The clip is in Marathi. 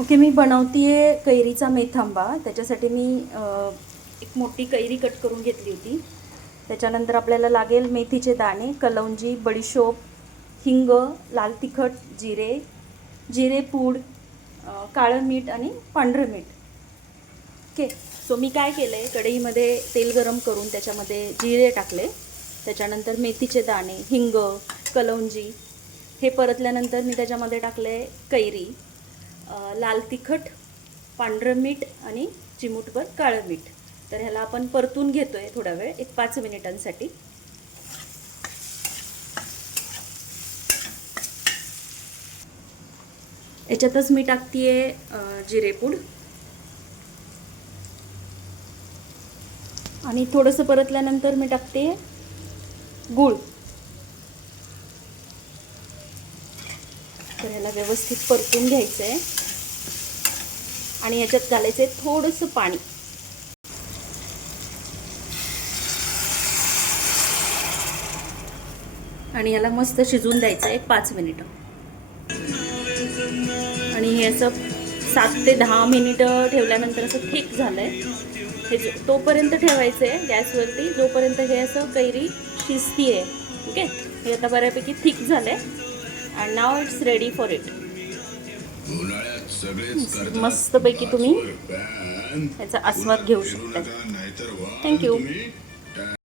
ओके, मी बनवतीये कैरीचा मेथ आंबा. त्याच्यासाठी मी एक मोठी कैरी कट करून घेतली होती. त्याच्यानंतर आपल्याला लागेल मेथीचे दाणे, कलौंजी, बडीशोप, हिंग, लाल तिखट, जिरे, जिरेपूड, काळं मीठ आणि पांढरं मीठ. ओके, सो मी काय केलं आहे, कढईमध्ये तेल गरम करून त्याच्यामध्ये जिरे टाकले. त्याच्यानंतर मेथीचे दाणे, हिंग, कलौंजी हे परतल्यानंतर मी त्याच्यामध्ये टाकले कैरी, लाल तिखट, पांढरं मीठ आणि चिमूटभर काळं मीठ. तर ह्याला आपण परतून घेतो आहे थोडा वेळ, एक 5 मिनिटांसाठी. याच्यातच मी टाकते जिरेपूड आणि थोडंसं परतल्यानंतर मी टाकते गूळ. तर ह्याला व्यवस्थित परतून घ्यायचं आहे आणि याच्यात घालायचं आहे थोडंसं पाणी. आणि याला मस्त शिजवून द्यायचं आहे 5 मिनिटं. आणि हे असं 7 ते 10 मिनिटं ठेवल्यानंतर असं थिक झालं आहे. हे तोपर्यंत ठेवायचं आहे गॅसवरती जोपर्यंत हे असं कैरी शिजती आहे. ओके, हे आता बऱ्यापैकी थिक झालं आहे and now it's ready for it. मस्तपैकी तुम्ही याचा आस्वाद घेऊ शकता. थँक्यू.